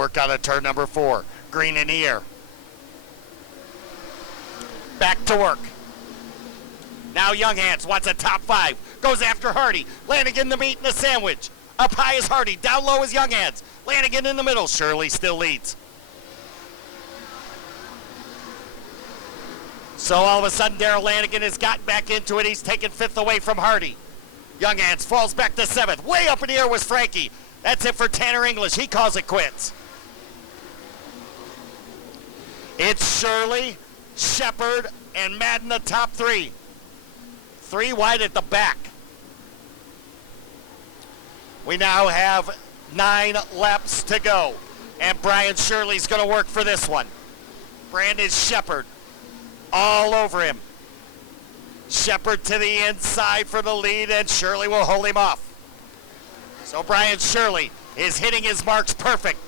work out of turn number 4. Green in the air. Back to work. Now Young Hands wants a top 5. Goes after Hardy. Lanigan the meat in the sandwich. Up high is Hardy. Down low is Young Hands. Lanigan in the middle. Shirley still leads. So all of a sudden, Darrell Lanigan has gotten back into it. He's taken 5th away from Hardy. Young Hands falls back to 7th. Way up in the air was Frankie. That's it for Tanner English. He calls it quits. It's Shirley, Shepard, and Madden the top 3. 3 wide at the back. We now have 9 laps to go. And Brian Shirley's going to work for this one. Brandon Shepard all over him. Shepard to the inside for the lead, and Shirley will hold him off. So Brian Shirley is hitting his marks perfect.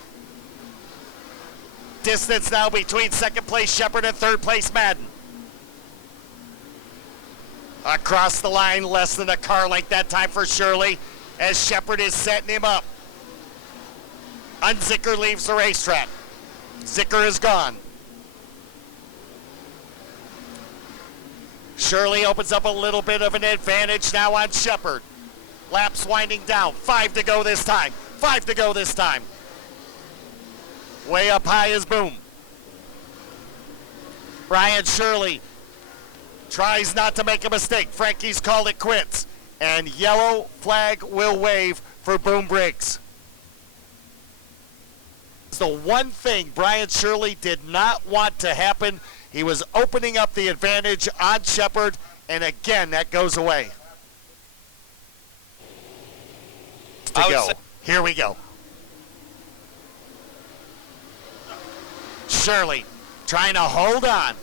Distance now between 2nd place Shepard and 3rd place Madden. Across the line, less than a car length that time for Shirley, as Shepard is setting him up. Unzicker leaves the racetrack. Zicker is gone. Shirley opens up a little bit of an advantage now on Shepard. Laps winding down. 5 to go this time. 5 to go this time. Way up high is Boom. Brian Shirley tries not to make a mistake. Frankie's called it quits. And yellow flag will wave for Boom Briggs. It's the one thing Brian Shirley did not want to happen. He was opening up the advantage on Shepard, and again, that goes away. Here we go. Shirley trying to hold on.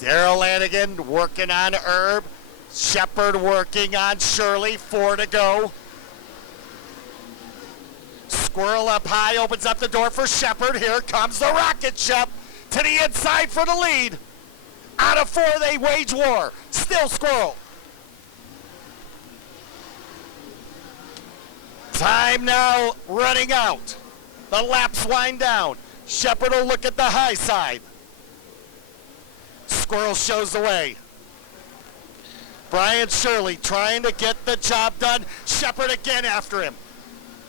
Darrell Lanigan working on Herb. Shepard working on Shirley. 4 to go. Squirrel up high opens up the door for Shepard. Here comes the rocket ship to the inside for the lead. Out of 4, they wage war. Still Squirrel. Time now running out. The laps wind down. Shepard will look at the high side. Squirrel shows the way. Brian Shirley trying to get the job done. Shepard again after him.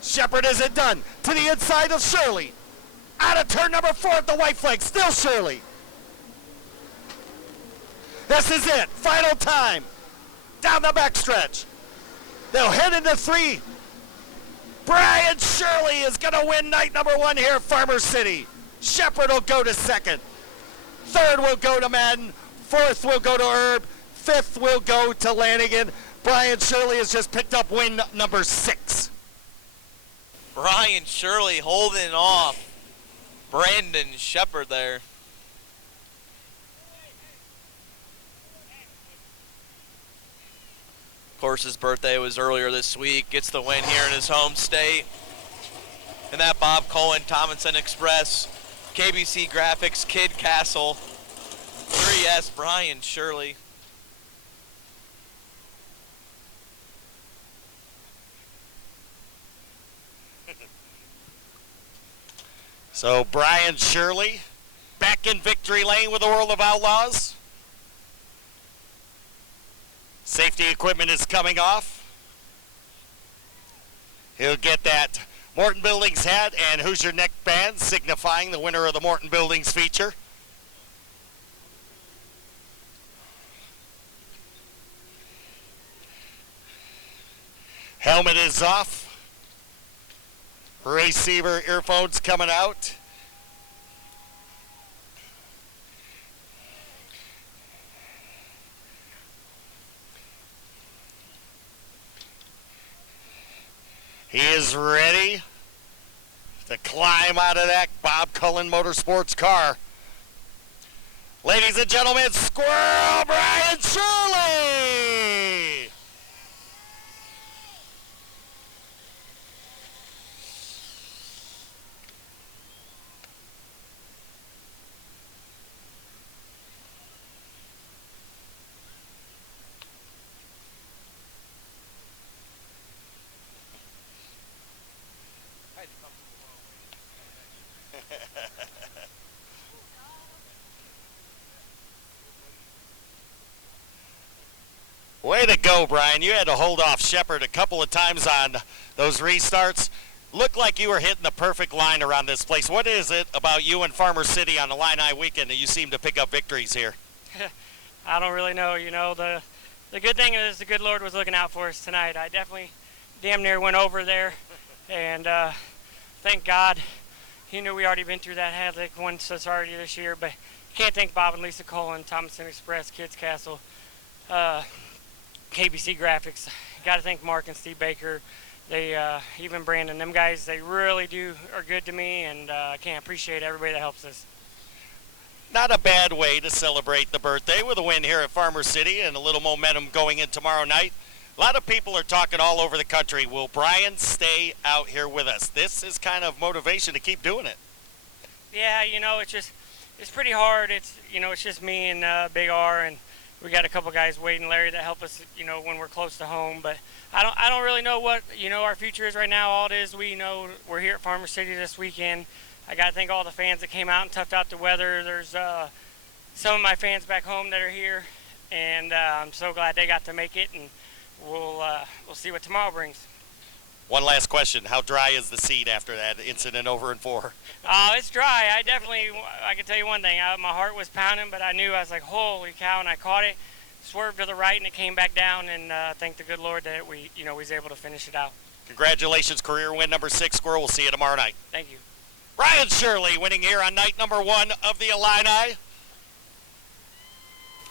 Shepard isn't done. To the inside of Shirley. Out of turn number 4 at the white flag. Still Shirley. This is it. Final time. Down the backstretch. They'll head into 3. Brian Shirley is going to win night number 1 here at Farmer City. Shepard will go to 2nd. 3rd will go to Madden. 4th will go to Herb. 5th will go to Lanigan. Brian Shirley has just picked up win number 6. Brian Shirley holding off Brandon Shepard there. Of course, his birthday was earlier this week. Gets the win here in his home state. And that Bob Cohen Tomlinson Express, KBC Graphics, Kid Castle, 3S Brian Shirley. So Brian Shirley back in victory lane with the World of Outlaws. Safety equipment is coming off. He'll get that Morton Buildings hat and Hoosier neck band, signifying the winner of the Morton Buildings feature. Helmet is off. Receiver earphones coming out. He is ready to climb out of that Bob Cullen Motorsports car. Ladies and gentlemen, Squirrel Brian Shirley! Way to go, Brian. You had to hold off Shepard a couple of times on those restarts. Looked like you were hitting the perfect line around this place. What is it about you and Farmer City on the Illini weekend that you seem to pick up victories here? I don't really know. You know, the good thing is the good Lord was looking out for us tonight. I definitely damn near went over there, and thank God. He knew we already been through that havoc once already this year, but can't thank Bob and Lisa Cullen, Thomason Express, Kids Castle, KBC Graphics. Got to thank Mark and Steve Baker. They even Brandon, them guys, they really are good to me, and I can't appreciate everybody that helps us. Not a bad way to celebrate the birthday with a win here at Farmer City and a little momentum going in tomorrow night. A lot of people are talking all over the country. Will Brian stay out here with us? This is kind of motivation to keep doing it. Yeah, you know, it's pretty hard. It's just me and Big R, and we got a couple guys, Wade and Larry, that help us, when we're close to home. But I don't really know what, our future is right now. All it is, we know we're here at Farmer City this weekend. I got to thank all the fans that came out and toughed out the weather. There's some of my fans back home that are here, and I'm so glad they got to make it, and we'll see what tomorrow brings. One last question. How dry is the seat after that incident over in 4? It's dry. I can tell you one thing. My heart was pounding, but I was like, holy cow, and I caught it, swerved to the right, and it came back down, and thank the good Lord that we was able to finish it out. Congratulations, career win number 6, Squirrel. We'll see you tomorrow night. Thank you. Brian Shirley winning here on night number 1 of the Illini.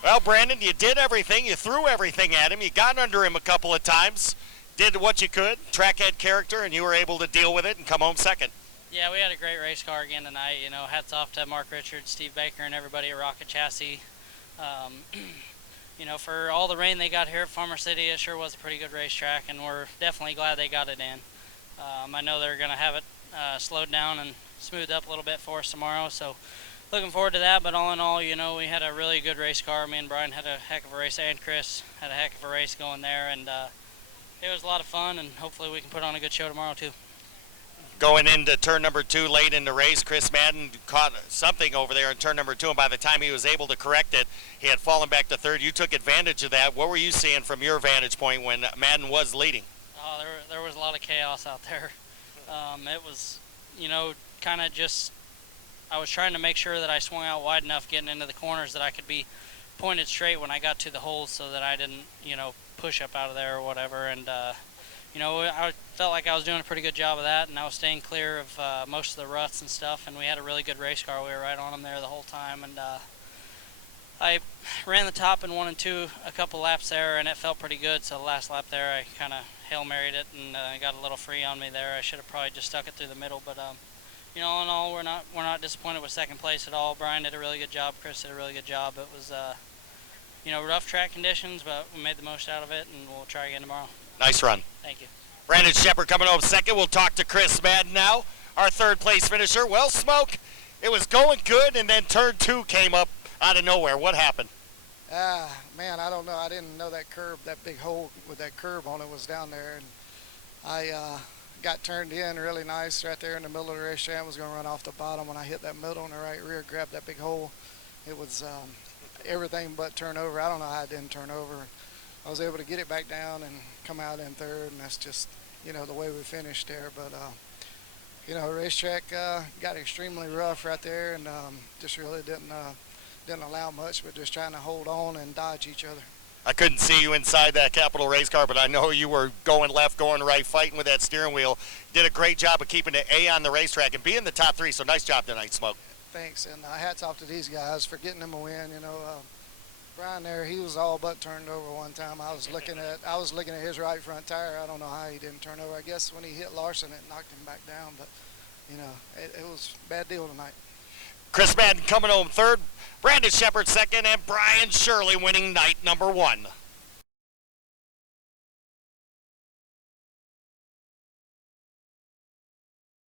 Well, Brandon, you did everything. You threw everything at him. You got under him a couple of times. Did what you could, trackhead character, and you were able to deal with it and come home second. Yeah, we had a great race car again tonight. Hats off to Mark Richards, Steve Baker, and everybody at Rocket Chassis. For all the rain they got here at Farmer City, it sure was a pretty good racetrack, and we're definitely glad they got it in. I know they're going to have it slowed down and smoothed up a little bit for us tomorrow, so looking forward to that. But all in all, we had a really good race car. Me and Brian had a heck of a race, and Chris had a heck of a race going there, and it was a lot of fun, and hopefully we can put on a good show tomorrow too. Going into turn number 2 late in the race, Chris Madden caught something over there in turn number 2, and by the time he was able to correct it, he had fallen back to third. You took advantage of that. What were you seeing from your vantage point when Madden was leading? Oh, there was a lot of chaos out there. It was, kind of just, I was trying to make sure that I swung out wide enough getting into the corners that I could be pointed straight when I got to the holes so that I didn't, push up out of there or whatever. And, I felt like I was doing a pretty good job of that, and I was staying clear of most of the ruts and stuff, and we had a really good race car. We were right on them there the whole time, and I ran the top in 1 and 2 a couple laps there, and it felt pretty good. So the last lap there, I kind of Hail Married it and got a little free on me there. I should have probably just stuck it through the middle, but all in all, we're not disappointed with second place at all. Brian did a really good job. Chris did a really good job. It was rough track conditions, but we made the most out of it, and we'll try again tomorrow. Nice run. Thank you. Brandon Shepard coming home second. We'll talk to Chris Madden now, our third place finisher. Well, Smoke, it was going good, and then turn 2 came up out of nowhere. What happened? Man, I don't know. I didn't know that curb, that big hole with that curb on it was down there. And I got turned in really nice right there in the middle of the racetrack. I was going to run off the bottom. When I hit that middle in the right rear, grabbed that big hole. It was everything but turn over. I don't know how I didn't turn over. I was able to get it back down and come out in third, and that's just, the way we finished there. But, the racetrack got extremely rough right there, and just really didn't allow much, but just trying to hold on and dodge each other. I couldn't see you inside that Capital race car, but I know you were going left, going right, fighting with that steering wheel. Did a great job of keeping the A on the racetrack and being the top 3, so nice job tonight, Smoke. Thanks, and hats off to these guys for getting them a win. Brian there, he was all but turned over one time. I was looking at his right front tire. I don't know how he didn't turn over. I guess when he hit Larson, it knocked him back down, but, it was a bad deal tonight. Chris Madden coming home third, Brandon Shepard second, and Brian Shirley winning night number 1.